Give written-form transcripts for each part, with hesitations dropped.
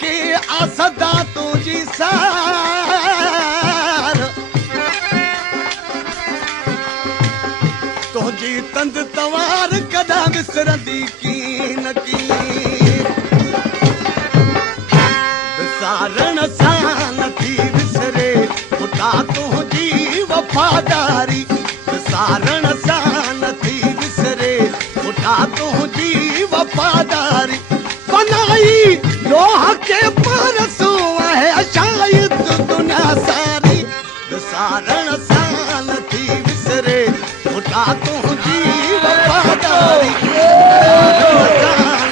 के आसदा तुझी सार तुझी तंद तवार कदा विसरंदी की न की विसारण सां नथी विसरे पुटा तुझी वफादारी विसारण सां नथी विसरे पुटा तुझी वफादारी बनाई लोह के परसो है शायद दुनिया सारी विसारण सां नथी विसरे पुटा तुझी वफादारी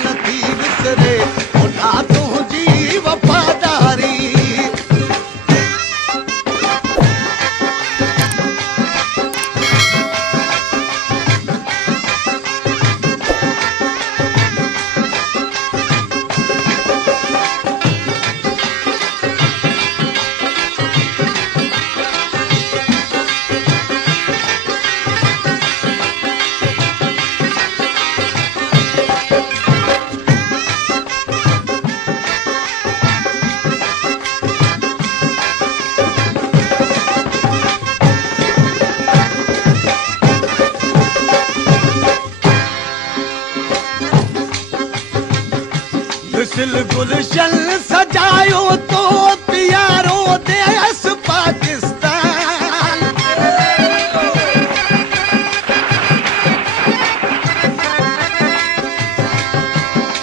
नथी विसरे पुटा तुझी वफादारी दिल गुलशन सजायो तो प्यारो देश पाकिस्तान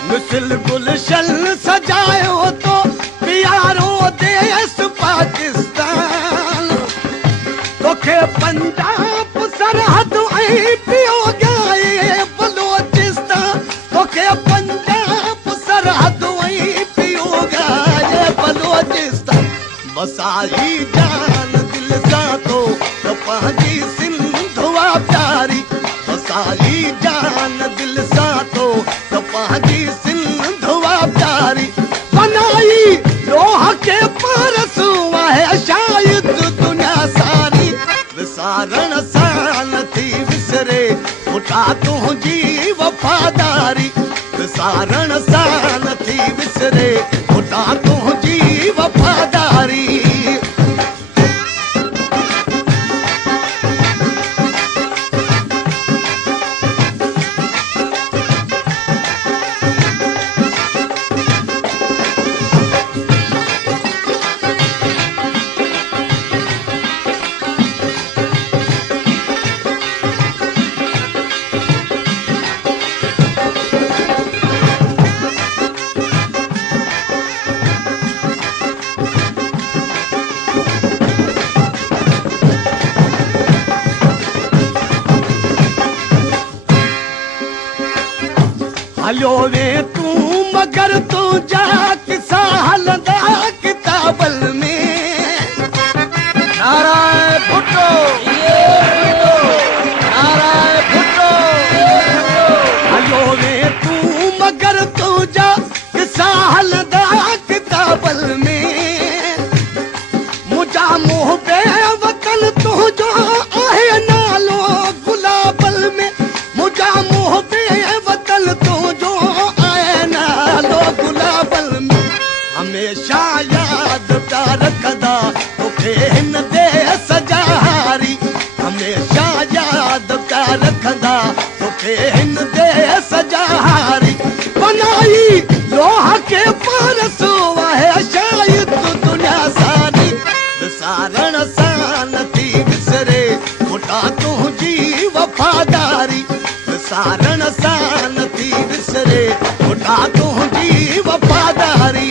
मिसल गुलशन सजायो तो प्यारो देश पाकिस्तान तोखे पंजाब सरहद ऐं पियो गाए बलोचिस्तान तोखे पंजाब सरहद बसाई जान दिल सां तो पंहिंजी सिंधुआ प्यारी बसाई जान दिल सां तो पंहिंजी सिंधुआ प्यारी बनाई लोह के परसो है शायद दुनिया सारी विसारण सां नथी विसरे पुटा तुझी वफादारी विसारण सां नथी विसरे पुटा तुझी वफादारी हलो वे तू मगर तू जा किसा हलंदा किताबल में नारायण भुट्टो नारायण भुट्टो हलो वे तू मगर तू जा किसा हलंदा किताबल में मुझा मोह बे वतन तुझो आहे नालो गुलाबल में मुझा मोह बे वतन तुझो आहे नालो गुलाबल में हमेशा याद प्या रखदा तोखे हिन देश जा हारी हमेशा याद प्या रखदा तोखे हिन देश जा हारी बनाई लोह के परसो है शायद दुनिया सारी विसारण सां नथी विसरे पुटा तुझी वफादारी विसारण सां नथी विसरे पुटा तुझी वफादारी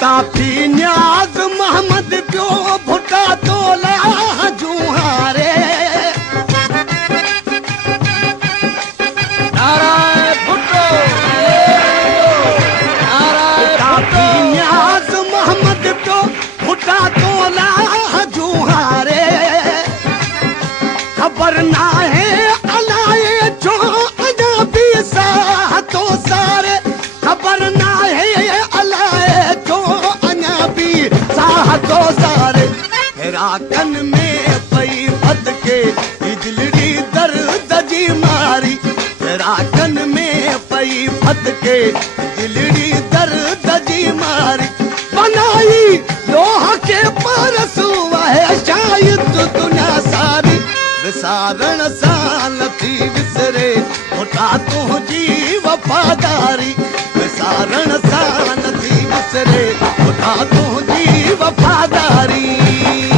तापी न्याज मोहम्मद पियो भुटा तोला जुहारे राखन में पई फद के दिलड़ी दर्द जी मारी राखन में पई फद के दिलड़ी दर्द जी मारी बनाई लोहा के परसू है शायद दुनिया सारी विसारण सां नथी विसरे होता तुंहिंजी वफ़ादारी विसारण सां नथी विसरे होता तुंहिंजी वफ़ादारी